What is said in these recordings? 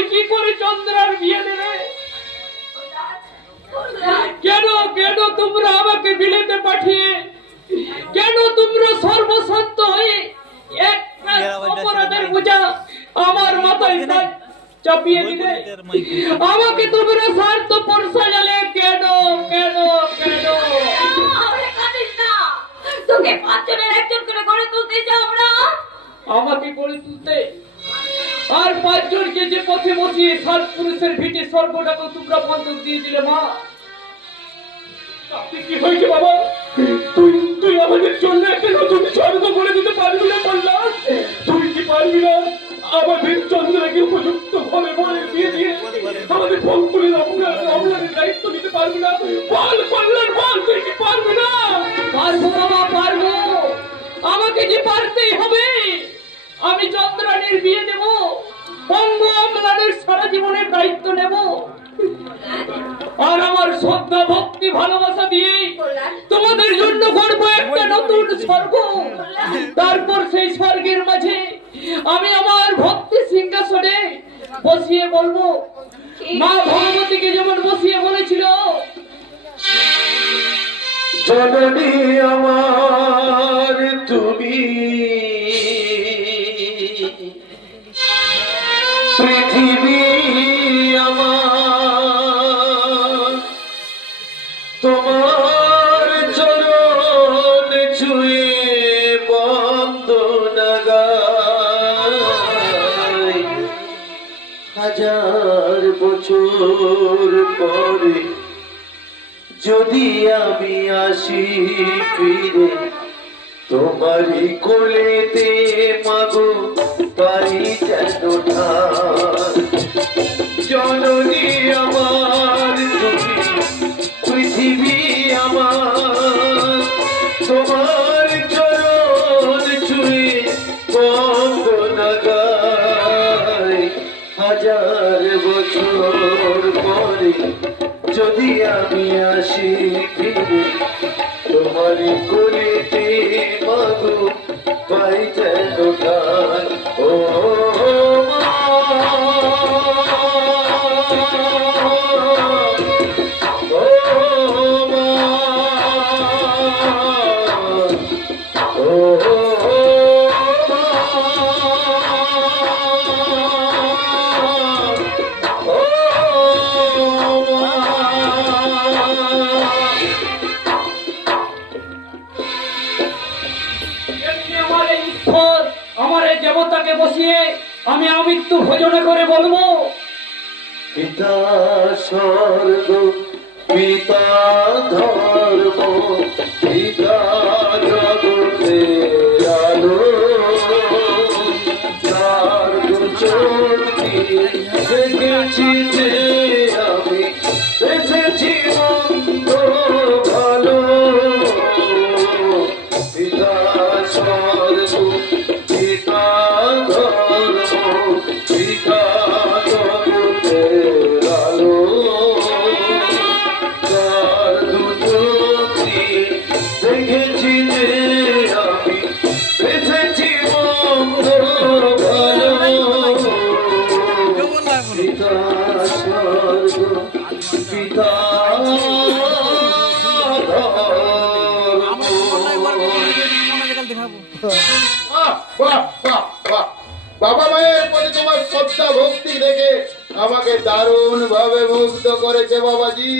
তুমি কি করে চন্দ্রার বিয়ে দেবে? কেন কেন তোমরা আমাকে বিলেতে পাঠিয়ে, কেন তোমরা সর্বশান্ত হয়ে এক অপরাধের বোঝা আমার মাথায় চাপিয়ে দিলে? আমাকে তোমরা স্বার্থপর সাজালে কেন কেন কেন? তোকে পাঁচজনের একজন করে গড়ে তুলতে চাও আমরা, আমাকে গড়ে তুলতে, আর পাঁচজনকে যে পথে বসিয়ে সাত পুরুষের ভিটে স্বর্গটাকে তোমরা বন্ধক দিয়ে দিলে। মা, কি হয়েছে বাবা? তুই তুই আমাদের জন্য একটা নতুন স্বর্গ করে দিতে পারবি না? বললাম তুই কি পারবি না আমাদের চন্দ্রকে উপযুক্ত ভাবে বলে দিয়ে দিয়ে আমাদের ভক্তদের অপরাধের দায়িত্ব নিতে পারবি না? বল বললেন, বল তুই কি পারবি না? পারবো বাবা, পারবো। আমাকে যে পারতেই হবে। আমি চন্দ্রানীর বিয়ে দেব, অঙ্গ অম্লানের সারা জীবনের দায়িত্ব নেব, আর আমার শ্রদ্ধা ভক্তি ভালোবাসা দিয়ে তোমাদের জন্য গড়বো একটা নতুন স্বর্গ। তারপর সেই স্বর্গের মাঝে আমি আমার ভক্তি সিংহাসনে বসিয়ে বলবো, মা ভগবতীকে যেমন বসিয়ে বলেছিল, জননী আমার তুমি, পৃথিবী আমার তোমার চরণ ছুঁয়ে বন্দনা গাই। হাজার বছর পরে যদি আমি আসি ফিরে তোমারই কোলেতে মাগো পাই যেন ঠাঁই। জননী আমার তুমি, পৃথিবী আমার তোমার চরণ ছুঁয়ে বন্দনা গাই। হাজার বছর পরে যদি আমি আসি ফিরে তোমারই কোলেতে মাগো পাই যেন ঠাঁই। ও মা, ও মা, ও আমার এই দেবতাকে বসিয়ে আমি আমৃত্যু ভোজনা করে বলবো, পিতা স্বর্গ, পিতা ধর্ম, পিতা জগতের আলো, তার চোখে দেখেছি যে আমি এসেছি মন্দ ভালো। পিতা স্বর্গ, পিতা ধর্ম, পিতা জগতের আলো, তার দুচোখে দেখেছি যে আমি এসেছি মন্দ ভালো। পিতা স্বর্গ, পিতা বাবা মায়ের প্রতি তোমার শ্রদ্ধা ভক্তি দেখে আমাকে দারুণ ভাবে মুগ্ধ করেছে বাবাজি।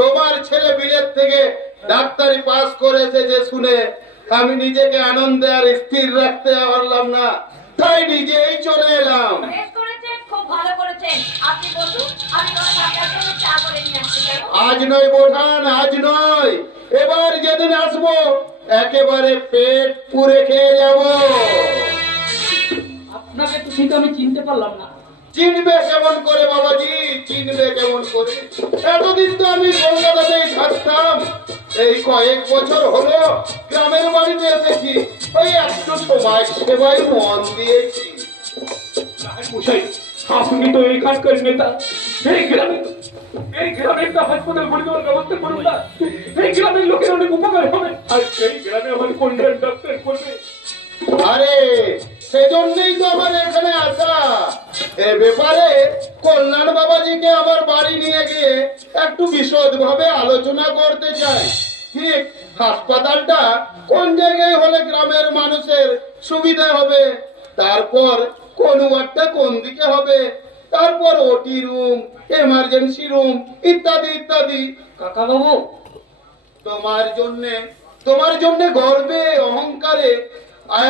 তোমার ছেলে বিলেত থেকে ডাক্তারি পাস করেছে যে শুনে আমি নিজেকে আনন্দে আর স্থির রাখতে পারলাম না, তাই নিজেই চলে এলাম। খুব ভালো করেছেন আপনি। বসুন, আমি আপনার জন্য চা করে নিয়ে আসছি। আজ নয় বোঠান, আজ নয়, এবার যেদিন আসবো একেবারে পেট পুরে খেয়ে যাব। আপনাকে তো ঠিক আমি চিনতে পারলাম না। চিনবে কেমন করে বাবাজি, চিনবে কেমন করে? এতদিন তো আমি কলকাতাতেই থাকতাম, এই কয়েক বছর হলো গ্রামের বাড়িতে এসেছি, ওই একটু সময় সেবাই মন দিয়েছি। আপনি তো এখানকার নেতা, এই গ্রামে একটা হাসপাতাল করে দেওয়ার ব্যবস্থা করুন না। এই গ্রামের লোকের অনেক উপকার হবে, আর এই গ্রামে আমার কোন ডাক্তার করবে? আরে সেজন্যই তো আমার এখানে আসা। এ ব্যাপারে কল্যাণ বাবাজিকে আমার বাড়ি নিয়ে গিয়ে একটু বিশদভাবে আলোচনা করতে চাই। ঠিক হাসপাতালটা কোন জায়গায় হলে গ্রামের মানুষের সুবিধা হবে, তারপর কোন ওয়ার্ডটা কোন দিকে হবে, তারপর ওটি রুম, এমার্জেন্সি রুম ইত্যাদি ইত্যাদি। কাকা বাবু, তোমার জন্য গর্বে অহংকারে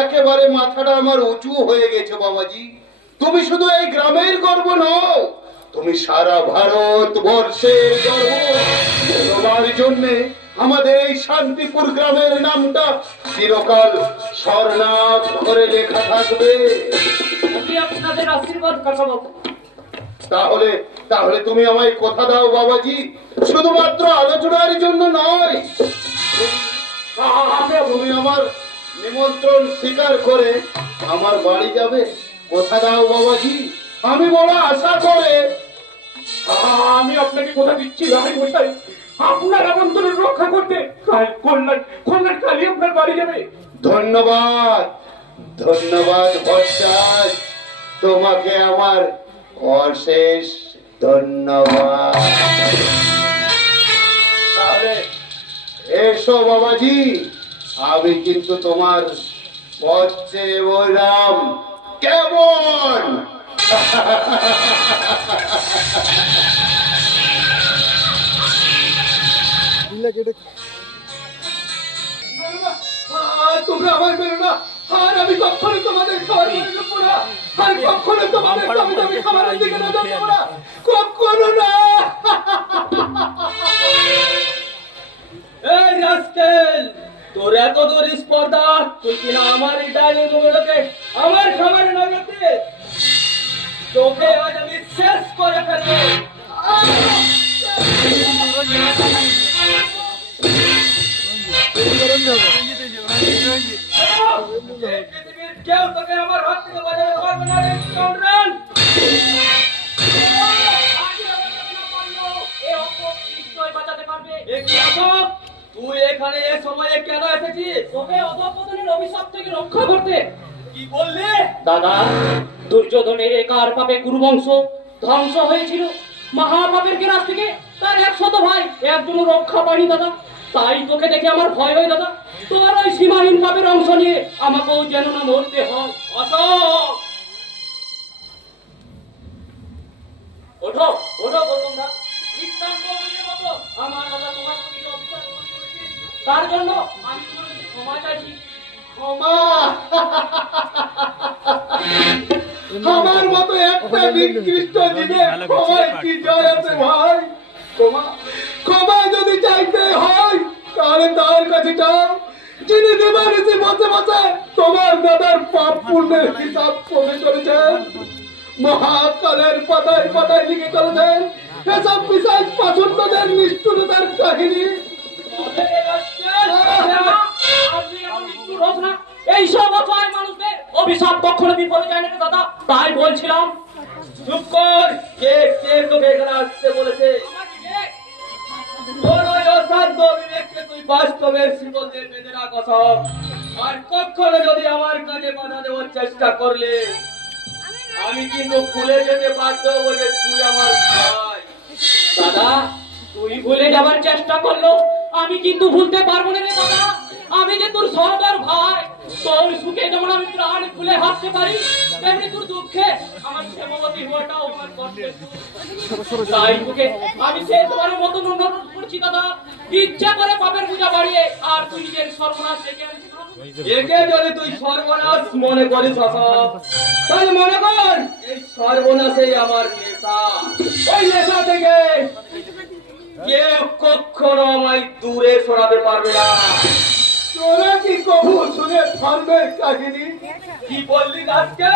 একেবারে মাথাটা আমার উঁচু হয়ে গেছে বাবাজি। তুমি শুধু এই গ্রামের গর্ব নও, তুমি সারা ভারত বর্ষের গর্ব। তোমার জন্য আমাদের এই শান্তিপুর গ্রামের নামটা চিরকাল স্বর্ণাক্ষরে লেখা থাকবে। আমি আপনাদের আশীর্বাদ কাকা বাবু। তাহলে তাহলে তুমি আমায় কথা দাও বাবাজি, শুধুমাত্র আলোচনার জন্য নয়, তুমি আমার নিমন্ত্রণ স্বীকার করে আমার বাড়ি যাবে। কথা দাও বাবাজি, আমি বড় আশা করে। আমি আপনাকে কথা দিচ্ছি রানী মশাই, আপনার আমন্ত্রণ রক্ষা করতে কল্যাণ কালী আপনার বাড়ি যাবে। ধন্যবাদ ধন্যবাদ ভট্টাচ, তোমাকে আমার অশেষ ধন্যবাদ। তাহলে এসো বাবাজি, আমি কিন্তু তোমার পথে বললাম কেমন? তোমরা আমার মেরো না, আর আমি কখনো তোমাদের খাবার দেবো না, আর কখনো তোমাদের আমি খাবার দিকে না যাবো না, কখনো না। এই রাস্কেল, তোর এত দূর স্পর্ধা, তুই কিনা আমার এই ডাইনিং রুমে আমার খাবার না যেতে, তোকে আজ আমি শেষ করে ফেলবো। কেউ তোকে আমার হাত থেকে বাজাতে পারবে না রে চন্দ্রন। তুই এখানে এ সময়ে কেন এসেছিস? তোকে অধঃপতনের অভিশাপ থেকে রক্ষা করতে। কি বললি? দাদা, দুর্যোধনের একার পাপে কুরুবংশ ধ্বংস হয়েছিল। মহাপাপের গ্রাস থেকে তার 100 ভাই একজনও রক্ষা পায়নি দাদা। তাই তোকে দেখে আমার ভয় হয় দাদা, তোমার ওই সীমাহীন পাপের অংশ নিয়ে আমাকেও যেন না মরতে হয়। ওঠো ওঠো বললাম না, আমার দাদা তোমার প্রতি অবিচার করেছে, তার জন্য আমি তোমার কাছে ক্ষমা চাইছি। ক্ষমা? আমার মতো একটা নিকৃষ্ট জীবের ক্ষমায় কি যায় আছে ভাই? ক্ষমা যদি চাইতে হয় তাহলে তার কাছে যাও, যিনি দেবানিসি বসে বসে তোমার দাদার পাপ পুণ্যের হিসাব করে চলেছেন, মহাকালের পাতায় পাতায় লিখে চলেছেন এসব পিশাচ পাষণ্ডদের নিষ্ঠুরতার কাহিনী। এইসব অসহায় মানুষদের অভিশাপ কখনো বিফলে যায় না দাদা, তাই বলছিলাম। চুপ কর, কে কে তোকে এখানে আসতে বলেছে? তোর ওই অসাধ্য বিবেককে তুই বাস্তবের শিকল দিয়ে বেঁধে রাখ সব। আর কখনো যদি আমার কাজে বাধা দেওয়ার চেষ্টা করলে আমি কিন্তু ভুলে যেতে বাধ্য হবো যে তুই আমার ভাই। দাদা, তুই ভুলে যাবার চেষ্টা করলো আমি কিন্তু ভুলতে পারবো না রে দাদা। আমি যে তোর সহদর ভাই, তোর সুখে যেমন আমি প্রাণ খুলে হাসতে পারি, তেমনি তোর দুঃখে আমার প্রেমবতী হওয়াটাও আমার কর্তব্য। তাই তোকে আমি সেই তোমার মতন অনুরোধ করছি দাদা, ইচ্ছা করে পাপের পূজা বাড়িয়ে আর তুই নিজের সর্বনাশ ডেকে আনিস না। একে যদি তুই সর্বনাশ মনে করিস তাহলে মনে কর এই সর্বনাশই আমার নেশা। ওই নেশা থেকে কেউ কখনো আমায় দূরে সরাতে পারবে না। তোরা কি কবু শুনে ধর্মের কাহিনী? কি বললি আজকে?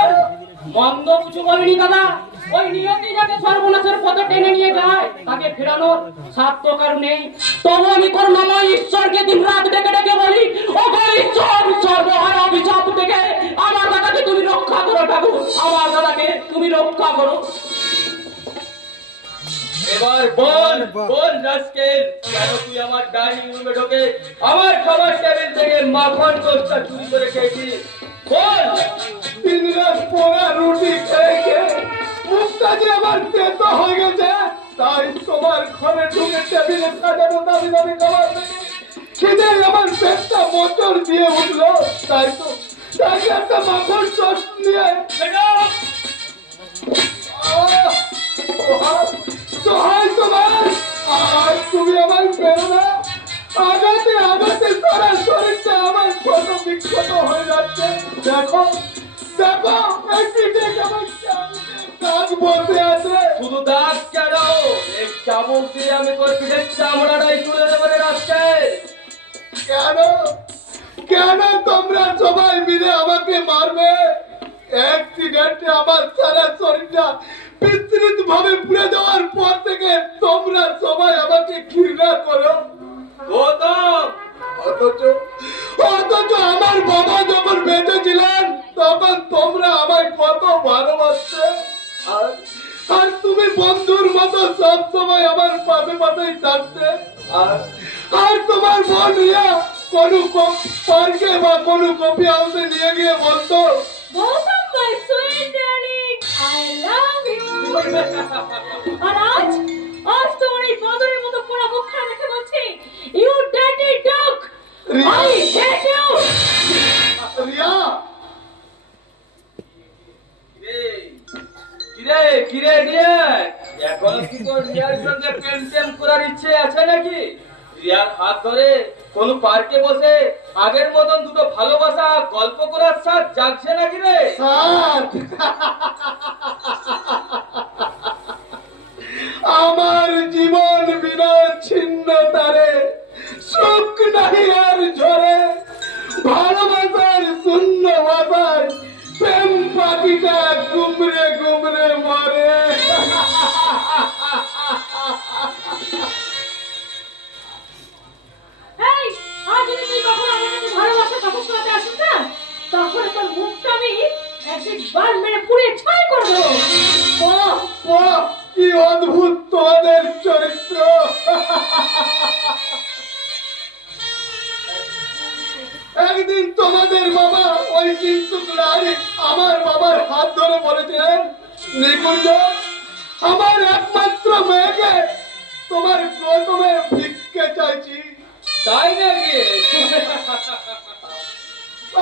মন্দ কিছু বলিনি দাদা, ওই নিয়তি যাকে সর্বনাশের পথে টেনে নিয়ে যায় তাকে ফেরানোর সাধ্য কারণ নেই। তবু আমি করুণাময় ঈশ্বরকে দিন রাত ডেকে ডেকে বলি, ও ঈশ্বর, সর্বহারা অভিশাপ থেকে আমার দাদাকে তুমি রক্ষা করো ঠাকুর, আমার দাদাকে তুমি রক্ষা করো। এবার বল বল রাস্কেল, কেন তুই আমার ডাইনিং রুমে ঢোকে আমার খাবার টেবিল থেকে মাখন টোস্টটা চুরি করে খেয়েছিস? বল। দিন রাত পোড়া রুটি খেয়ে খেয়ে মুখটা যে আমার তেতো হয়ে গেছে, তাই তোমার ঘরে ঢুকে টেবিলে সাজানো দামি দামি খাবার দেখে খিদে আমার পেটটা মোচড় দিয়ে উঠলো, তাই একটা মাখন টোস্ট নিয়ে সহায় তোমার। আর তুমি আমার বেরো না, আগাতে আগাতে সারা শরীরটা আমার ক্ষত বিক্ষত হয়ে যাচ্ছে। দেখো দেখো পিঠে কেমন দাগ বসে আছে। শুধু দাঁত কেন, এই চাবুক দিয়ে আমি তোর পিঠের চামড়াটাই তুলে দেবো রে রাস্কেল। কেন কেন তোমরা সবাই মিলে আমাকে মারবে? অ্যাক্সিডেন্টে আমার সারা শরীরটা বিস্তৃত ভাবে পুড়ে যাওয়ার পর থেকে তোমরা সবাই আমাকে ঘৃণা করো। গৌতম, অথচ অথচ আমার বাবা যখন বেঁচে ছিলেন তখন তোমরা আমায় কত ভালোবাসতে, আর আর তুমি বন্ধুর মতো সব সময় আমার পাশে পাশেই থাকতে। আর তোমার বোন রিয়া কোনো পার্কে বা কোনো কফি হাউসে নিয়ে গিয়ে বলতো, Goutam my sweet darling, I love you. আর আজ আজ তোমার এই বাদরের মতো পোড়া মুখটা দেখে বলছি, you dirty dog, I hate you. Riya কিরে কিরে দিয়ে এখনো কি তোর রিয়ার সঙ্গে প্রেম টেম করার ইচ্ছে আছে নাকি? রিয়ার হাত ধরে কোন পার্কে বসে আগের মতন দুটো ভালোবাসা গল্প করার স্বাদ জাগছে নাকি রে? স্যার, আমার জীবন বিচ্ছিন্ন তারে সুখ নাহি আর ঝরে, ভালোবাসার শূন্য বাতাস প্রেম পাখিটা গুমরে গুমরে মরে। এই আজ যদি তুই কখনো আমার কাছে ভালোবাসা কথা শোনাতে আসিস না, তাহলে তোর মুখটা আমি অ্যাসিড বাল মেরে পুড়িয়ে ছাই করে দেবো। বাহ, বাহ, কি অদ্ভুত তোমাদের চরিত্র। একদিন তোমাদের বাবা ওই কিন্তু আমার বাবার হাত ধরে বলেছিলেন, নিকুঞ্জ আমার একমাত্র মেয়েকে তোমার গৌতমে ভিক্ষে চাইছি। তাই নাকি?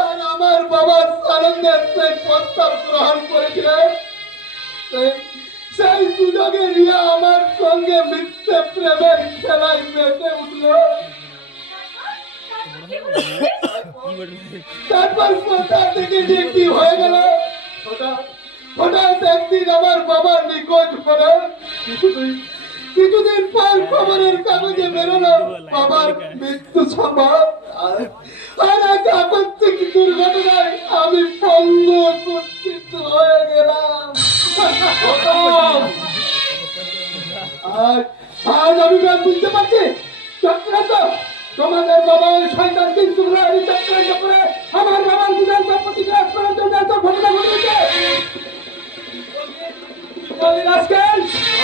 আর আমার বাবা আনন্দের সেই প্রস্তাব গ্রহণ করেছিলেন। সেই সুযোগে রিয়া আমার সঙ্গে মিথ্যে প্রেমের খেলায় মেতে উঠল। তারপর কোথা থেকে যে কি হয়ে গেল, হঠাৎ একদিন আমার বাবা নিখোঁজ হলো। কিছুদিন পর খবরের কাগজে বেরোলো বাবার মৃত্যু সংবাদ। আর এক আকস্মিক দুর্ঘটনায় আমি পঙ্গু কুৎসিত হয়ে গেলাম। আজ আমি বুঝতে পারছি চক্রান্ত, তোমাদের বাবা ওই শয়তান কিন্তু চক্রান্ত করে আমার বাবার বিধান প্রতিকার করার জন্য এত ঘটনা ঘটেছে। রাস্কেল,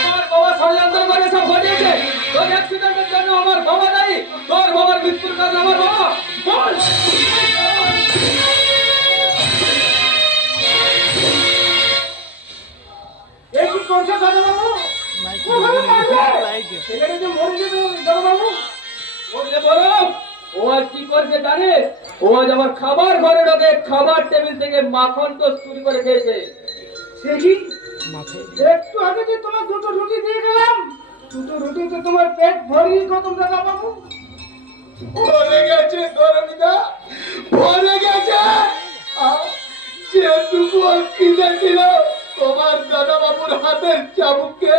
আমার বাবা ষড়যন্ত্র করে সব ঘটিয়েছে। তোর অ্যাক্সিডেন্টের জন্য আমার বাবা দায়ী, তোর বাবার মৃত্যুর কারণে আমার বাবা। বল। এই কি করছে দাদাবাবু? এখানে যে মরে যাবে দাদাবাবু। বললে বলো, ও আজ কি করছে জানিস? ও আজ আমার খাবার ঘরে ঢোকে খাবার টেবিল থেকে মাখন টোস্ট চুরি করে খেয়েছে। সে কি? একটু আগে যে তোমার দুটো রুটি দিয়ে গেলাম, দুটো রুটিতে তোমার পেট ভরিয়ে গেল দাদাবাবু। ভরে গেছে ধরণীদা, ভরে গেছে। যেটুকু কিনে ছিল তোমার দাদাবাবুর হাতের চাবুকে,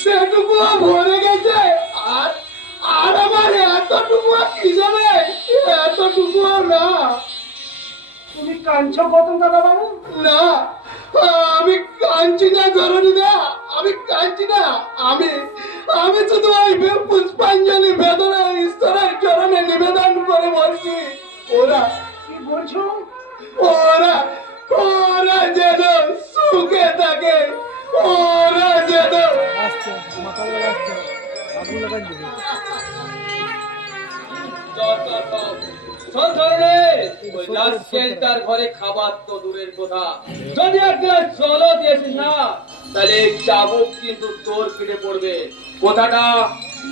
সেটুকু ভরে গেছে। আর আর আমার এতটুকু কি যাবে? এতটুকু না। তুমি কাঁদছো গৌতম দাদাবাবু? না, আমি কাঁদছি না ধরণীদা, আমি কাঁদছি না। আমি শুধু ওই পুষ্পাঞ্জলি বেদনা ঈশ্বরের চরণে নিবেদন করে বলছি, ওরা কি বলছো? ওরা ওরা যেন সুখে থাকে, ওরা যেন আসছে মাথা গেল আসছে আগুন লাগাই দিবে তার ঘরে খাবার তো দূরের কথা, যদি এক গ্লাস জলও দিয়েছিস না তাহলে এই চাবুক কিন্তু তোর পিঠে পড়বে। কথাটা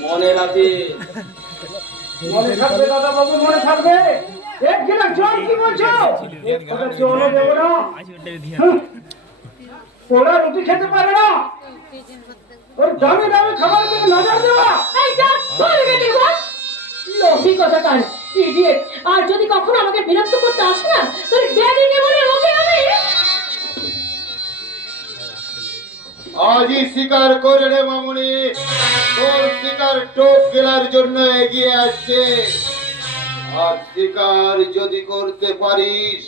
মনে রাখে। মনে থাকবে দাদা বাবু, মনে থাকবে। এক গিলাস জল কি বলছো? ওটা জলও দেবো না। ওরা রুটি খেতে পারে না, ওর দামি দামি খাবার দিকে নজর দেওয়া। এই যা চলে গেলি বল লোভী কথাকার ইডিয়েট। আর যদি কখনো আমাকে বিরক্ত করতে আসে না তোর ড্যাডিকে বলে ওকে আমি আজই স্বীকার করে রে মামুনি, তোর শিকার টোপ গেলার জন্য এগিয়ে আসছে। আর শিকার যদি করতে পারিস,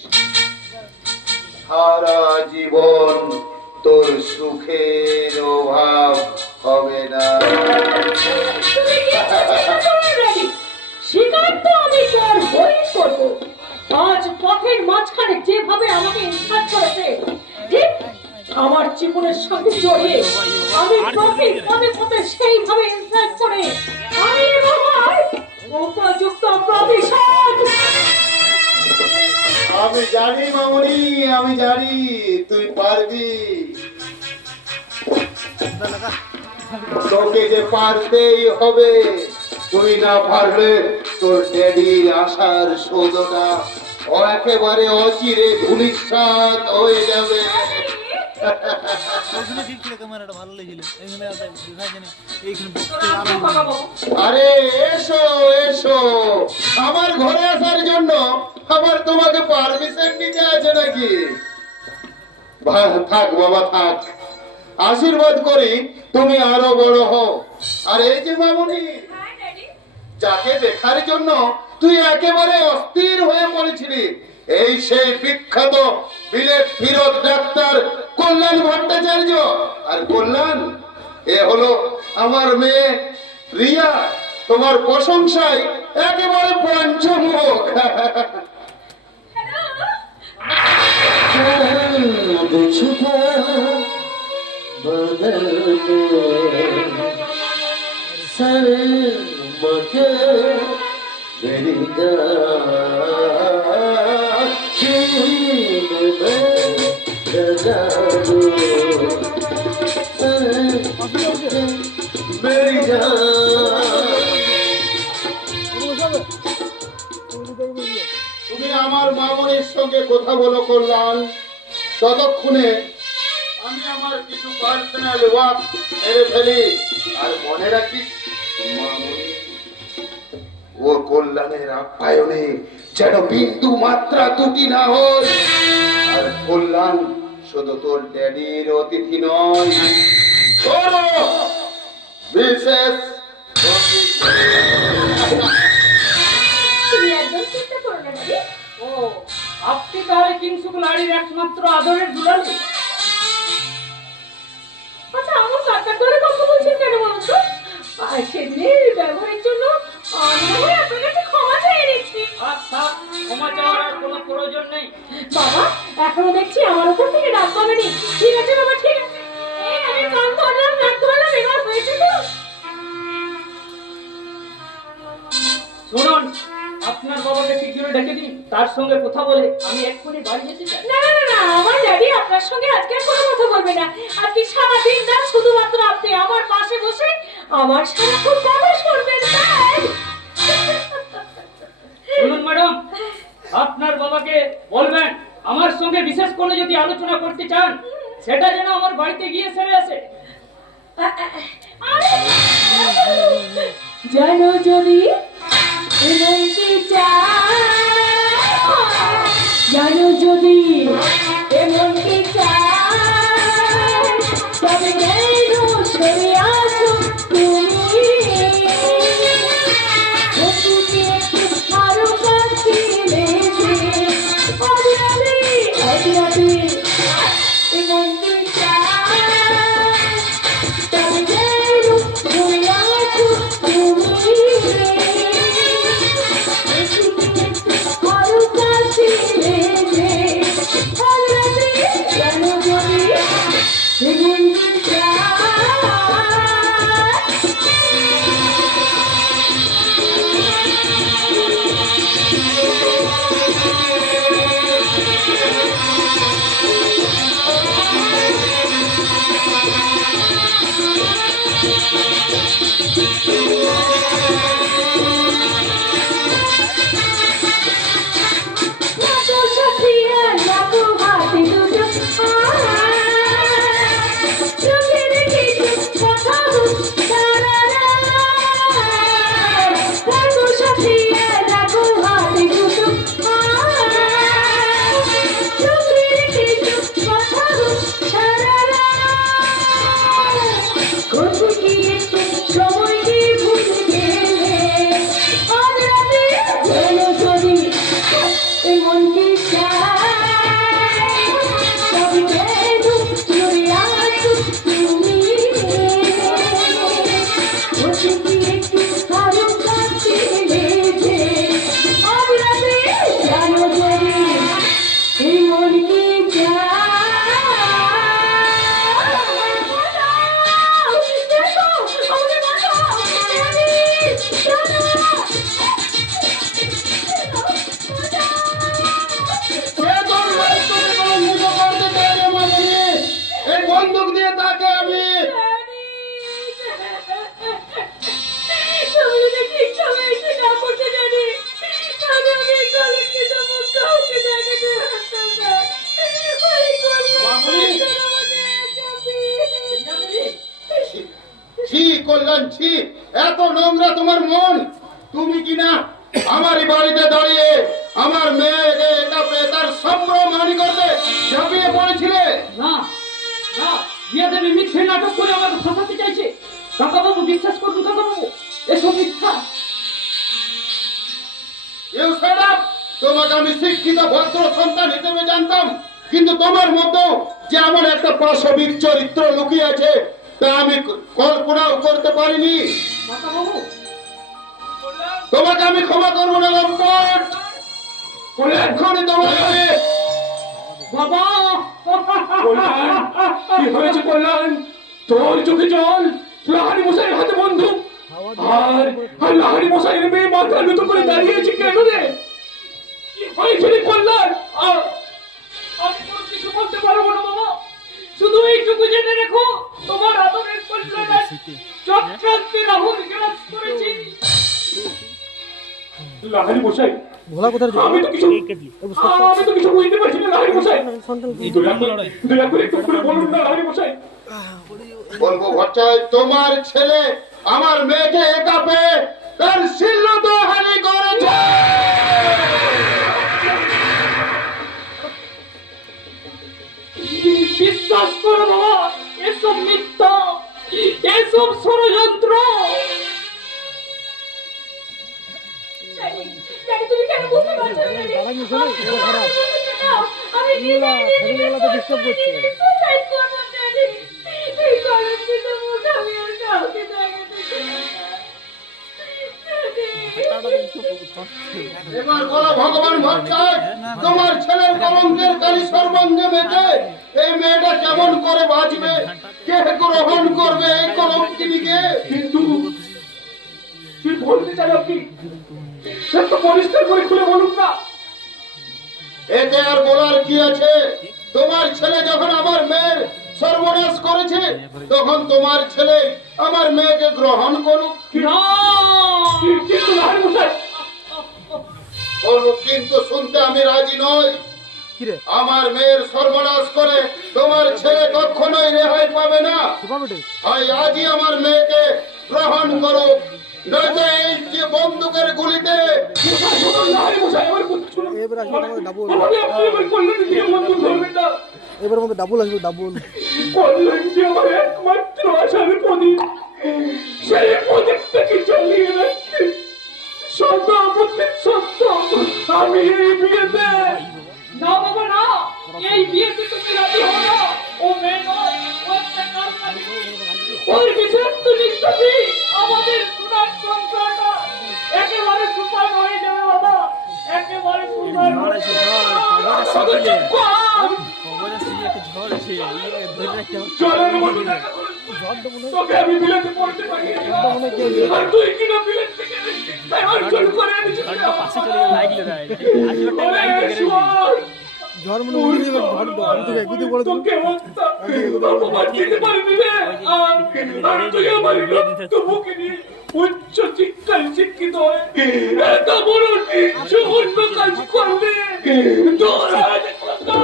সারা জীবন তোর সুখের অভাব হবে না। শিকার তো আমি করবই করবো। আজ পথের মাঝখানে যেভাবে আমাকে ইনসাল্ট করেছে, ঠিক আমার জীবনের সঙ্গে জড়িয়ে আমি তোকে পদে পদে সেইভাবে ইনসাল্ট করে আমি আমার উপযুক্ত প্রতিশোধ। আমি জানি মামুনি, আমি জানি তুই পারবি। তোকে যে পারতেই হবে। তুই না পারলে তোর ড্যাডির আশার সৌদটা ও একেবারে অচিরে ধূলিসাৎ হয়ে যাবে। ওখানে ঠিক ছিল, ক্যামেরাটা ভালো লেগেছিল। এখানে আর দেখা যায় না, এইখানে বসতে আরাম। আরে এসো এসো, আমার ঘরে আসার জন্য আবার তোমাকে পারমিশন নিতে আছে নাকি? থাক বাবা থাক, আশীর্বাদ করি তুমি আরো বড় হও। আর এই যে মামুনি, যাকে দেখার জন্য তুই একেবারে অস্থির হয়ে পড়েছিলি, এই সেই বিখ্যাত বিলেত ফিরত ডাক্তার কল্যাণ ভট্টাচার্য। আর কল্যাণ, এ হলো আমার মেয়ে রিয়া, তোমার প্রশংসায় একেবারে পঞ্চমুখ। मेरी जान, তুমি আমার মামনির সঙ্গে কথা বলো কল্যাণ। ততক্ষণে আমি আমার কিছু পার্সোনাল ওয়ার্ক সেরে ফেলি। আর মনে রাখিস মামনি, ও কল্যাণের আপ্যায়নে যেন বিন্দু মাত্রা ত্রুটি না হয়। আর কল্যাণ শুধু তোর ড্যাডির অতিথি নয়, তোরও বিশেষ অতিথি। তুমি একদম চিন্তা করো না ড্যাডি। ও, আপনি তাহলে কিংসুক লাড়ির একমাত্র আদরের দুলালি। আচ্ছা আমার কাকার ধরে কথা বলছেন কেন বলুন তো? আর সেদিনের ব্যবহারের জন্য আমি আপনার কাছে ক্ষমা চেয়ে নিচ্ছি। আচ্ছা, ক্ষমা চাওয়ার আর কোনো প্রয়োজন নেই। বাবা এখনো দেখছি আমার উপর থেকে রাগ কমেনি। ঠিক আছে বাবা, ঠিক আছে। এই আমি কান ধরলাম, নাক ধরলাম, এবার হয়েছে তো। শুনুন, আপনার বাবাকে শীঘ্রই ডেকে দিন, তার সঙ্গে কথা বলে আমি এক্ষুনি বাড়ি যেতে চাই। না না না না, আমার ড্যাডি আপনার সঙ্গে আজকে আর কোনো কথা বলবে না। আজকে সারাদিন না শুধুমাত্র আপনি আমার পাশে বসে আমার সারাক্ষণ কথা শুনবেন, তাই? শুনুন ম্যাডাম, আপনার বাবাকে বলবেন আমার সঙ্গে বিশেষ কোনো যদি আলোচনা করতে চান সেটা যেন আমার বাড়িতে গিয়ে সেরে আসে। জানো যদি এমনটি চায়, জানো যদি এমনটি চায়, তবে কেন সরে আসো তুমি? অতীতে আরো কাছে লেগে অজাবে অজাবে এমনটি চায়, তবে কেন সরে আসো তুমি? আরো কাছে লেগে অজাবে কেন যদি এমনটি মন কি চায় সবই বেদু জুড়ে আসু তুমি ওকে কি একটু আরো কাছে লেগে অবরাধে জানো যদি এই মন কি এ তোর রক্তকে কলঙ্কিত করতে চাই রে মামনি। এই বন্দুক দিয়ে তাকে আমি ছি কল্যাণ ছি, এত নোংরা তোমার মন। তুমি কি না আমারই বাড়িতে দাঁড়িয়ে আমার মেয়েকে একা পেয়ে তার সম্ভ্রম হানি করতে ঝাঁপিয়ে পড়েছিলে? না না, বিয়া দেবী মিথ্যে নাটক করে আমাকে ফাঁসাতে চাইছে। কাকাবাবু বিশ্বাস করুন কাকাবাবু, এসব মিথ্যা। You shut up! তোমাকে আমি শিক্ষিত ভদ্র সন্তান হিসেবে জানতাম, কিন্তু তোমার মতো যে এমন একটা পাশবিক চরিত্র লুকিয়ে আছে তা আমি কল্পনাও করতে পারিনি। কাকাবাবু, তোমাকে আমি ক্ষমা করবো না লম্পট। এক্ষুনি তোমাকে বাবা কল্যাণ, কি হয়েছে কল্যাণ? তোর চোখে জল, লাহারি মশাইয়ের হাতে বন্দুক, আর লাহারি মশাইয়ের মেয়ে মাথা নত করে দাঁড়িয়েছে কেন রে? কি হয়েছে রে কল্যাণ? আমি কোনো কিছু বলতে পারবো না বাবা, শুধু এইটুকু জেনে রেখো, তোমার আদরের কল্যাণ চক্রান্তে রাহুল গ্রাস করেছি। লাহারি মশাই, ভোলা কোথায় আমি তো কিছু বুঝতে পারছি না লাহারি মশাই। দয়া করে একটু খুলে বলুন না লাহারি মশাই। বলবো ভট্টাই, তোমার ছেলে আমার মেয়েকে একা পেয়ে তার শিল্লত হানি করেছে। বিশ্বাস করো বাবা, এসব মিথ্যা, এসব ষড়যন্ত্র। ড্যাডি, তুমি কেন বুঝতে পারছো না ড্যাডি? আমি নিজে ডিস্টার্ব করছে। সুসাইড করবো ড্যাডি। এই কলঙ্কিত মুখ আমি আর কাউকে দেখাতে চাই না। এবার বলো ভগবান ভট্টাই, তোমার ছেলের কলঙ্কের কালি সর্বাঙ্গে মেতে এই মেয়েটা কেমন করে বাঁচবে? কে গ্রহণ করবে এই কলঙ্কিনীকে? কিন্তু কি বলতে চাই আপনি? সে তো পরিষ্কার করে খুলে বলুন না। এতে আর বলার কি আছে? তোমার ছেলে যখন আমার মেয়ের সর্বনাশ করেছে, তখন তোমার ছেলে আমার মেয়েকে গ্রহণ করুক। না, কিন্তু লাহারি মশাই, কিন্তু শুনতে আমি রাজি নই। কিরে আমার মেয়ের সর্বনাশ করে তোমার ছেলে কখনোই রেহাই পাবে না। হয় আজই আমার মেয়েকে গ্রহণ করো, নয়তো এই যে বন্দুকের গুলিতে লাহারি মশাই আমার কথা শুনুন। এবার আসবে আমাদের ডাবল, আমাকে আপনি আমার কল্যাণ দিয়ে বন্ধু ধরবেন না। এবার আমাদের ডাবল আসবে ডাবল। কল্যাণ যে আমার একমাত্র আশার প্রদীপ, সেই প্রদীপটাকে জ্বালিয়ে রাখতে সত্য আপত্তির সত্য আমি এই বিয়েতে না বাবা না, এই বিয়েতে তুমি রাজি হও না। ও মেয়ে নয়, ও একটা কালনাগিনী। ওর বিষাক্ত নিঃশ্বাসে আমাদের সোনার সংসারটা একেবারে সুপার হয়ে যাবে বাবা, একেবারে সুপার হয়ে যাবে। শুধু চুপ কর। চলের মতো দেখা করে তোকে আমি বিলেতে পড়তে পাঠিয়েছিলাম, আর তুই কিনা বিলেত থেকে তাই অর্জন করে এনেছিস। ওরে ঈশ্বর, ঝড় মনে উড়ে যাবে, ঝড় দাও, আমি তোকে এগুতে বলে দেবো। তোকে অপমান দিতে পারিনি রে। আর তুই আমার তবুকে নিয়ে উচ্চ শিক্ষায় শিক্ষিত হয়ে এত বড় নিঃস্ব অন্য কাজ করলে তোর আজ কথা।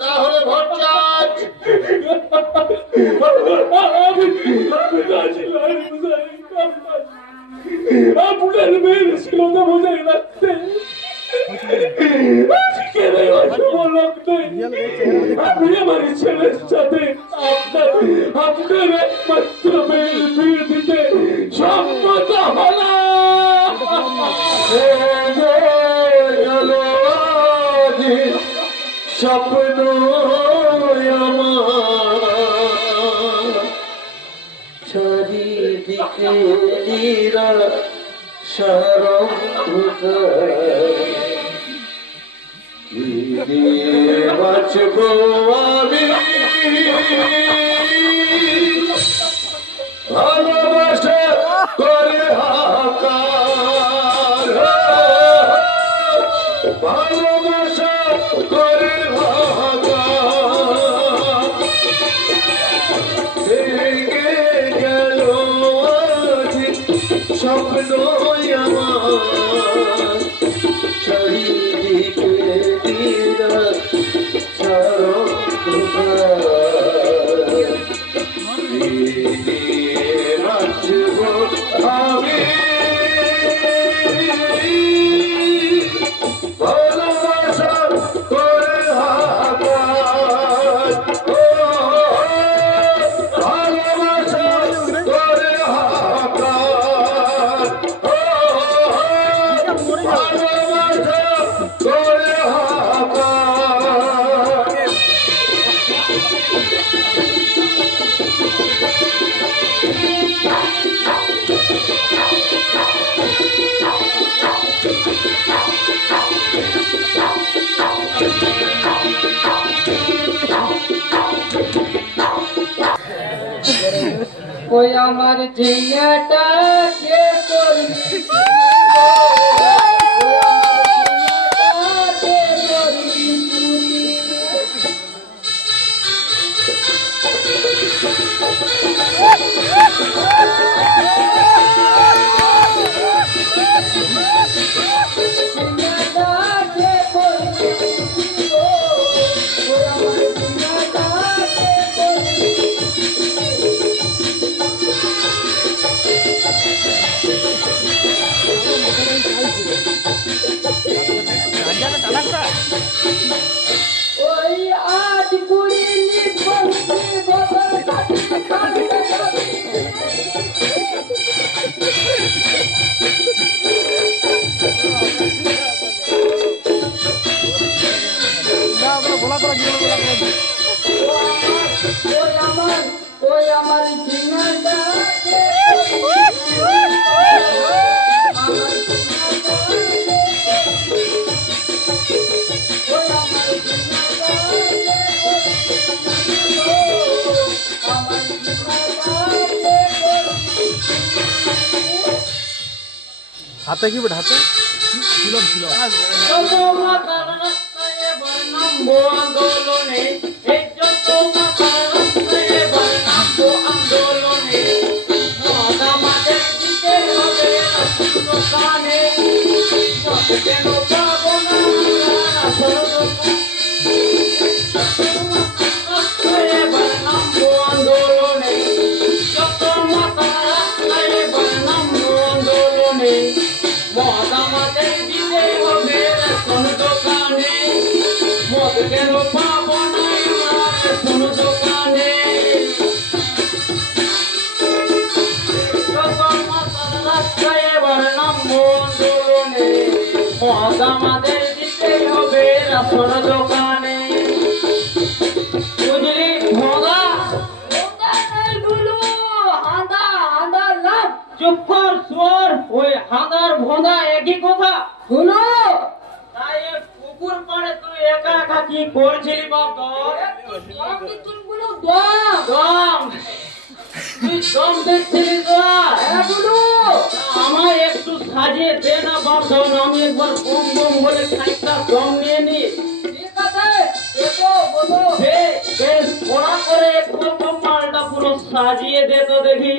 তাহলে ভট্টাচ আপনার মেয়ের শ্লীলতা বজায় রাখতে আজকের এই অশুভ লগ্নে আমি আমার ছেলের সাথে আপনার একমাত্র মেয়ের বিয়ে দিতে সম্মত হলাম। স্বপ্ন চারিদিকে নীরা বাঁচব আমি ভালোবাসা করে হাহাকার, ভালোবাসা করে হাহাকার, ভেঙে গেল আজ স্বপ্ন আমার চারিদিকে নীরা বাঁচব আমি ভালোবাসা করে হাহাকার, ভালোবাসা করে হাহাকার, ভালোবাসা করে হাহাকার। ওই আমার ঝিঙাটা কে করবি ওই আট কুড়ি ওই আমার ঝিঙাটা হাতে কি বেটা হাতে আন্দোলনে এই যত আন্দোলনে আমাদের দিতে হবে দোকানে কেন পাবো না আন্দোলনে যত মাথা রাস্তায় বানাবো আন্দোলনে মদ আমাদের দিতে হবে রেশন দোকানে মদ কেন পাবো না রেশন দোকানে যত মাথা রাস্তায় বানাবো আন্দোলনে মদ আমাদের দিতে হবে রেশন দোকানে বুঝলি মদা চুপ কর সোর ওই হাঁদার ভোঁদা একই কথা শুনো তাই পুকুর পাড়ে তুই একা একা কি করছিলি বাপ তুই দম দেখছিলি তো আমায় একটু সাজিয়ে দে না বাপ দাও না আমি একবার কম কম বলে খাইটা দম নিয়ে নি ঠিক আছে বেশ বেশ ওরা করে একটু মালটা পুরো সাজিয়ে দে তো দেখি